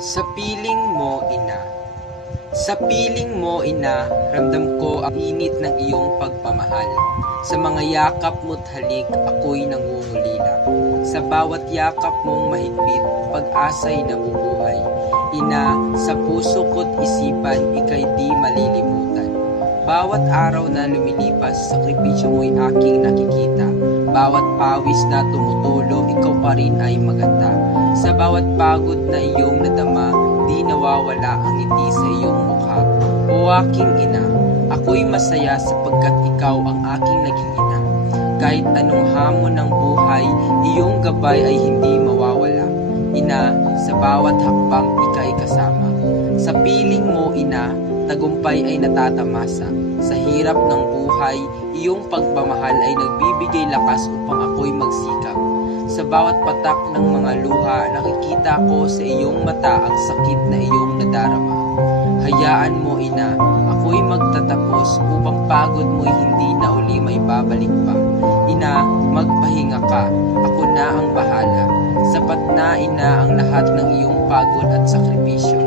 Sa piling mo, ina. Sa piling mo, ina, ramdam ko ang init ng iyong pagpamahal. Sa mga yakap mo't halik, ako'y nangungulila. Sa bawat yakap mong mahigpit, pag-asa'y nabubuhay. Ina, sa puso ko't isipan, ika'y di malilimutan. Bawat araw na lumilipas, sakripisyo mo'y aking nakikita. Bawat pawis na tumutulo, ikaw pa rin ay maganda. Sa bawat pagod na iyong nadama, di nawawala ang ngiti sa iyong mukha. O aking ina, ako'y masaya sapagkat ikaw ang aking naging ina. Kahit anong hamon ng buhay, iyong gabay ay hindi mawawala. Ina, sa bawat hakbang ika'y kasama. Sa piling mo, ina, tagumpay ay natatamasa. Sa hirap ng buhay, iyong pagmamahal ay nagbibigay lakas upang ako'y magsikap. Sa bawat patak ng mga luha, nakikita ko sa iyong mata ang sakit na iyong nadarama. Hayaan mo, ina, ako'y magtatapos upang pagod mo'y hindi na uli may babalik pa. Ina, magpahinga ka, ako na ang bahala. Sapat na, ina, ang lahat ng iyong pagod at sakripisyo.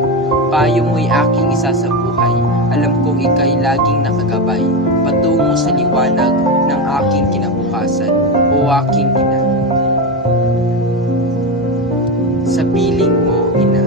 Payo mo'y aking isa sa buhay. Alam kong ika'y laging nakagabay, patungo sa liwanag ng aking kinabukasan. O aking ina. Sa piling mo, ina.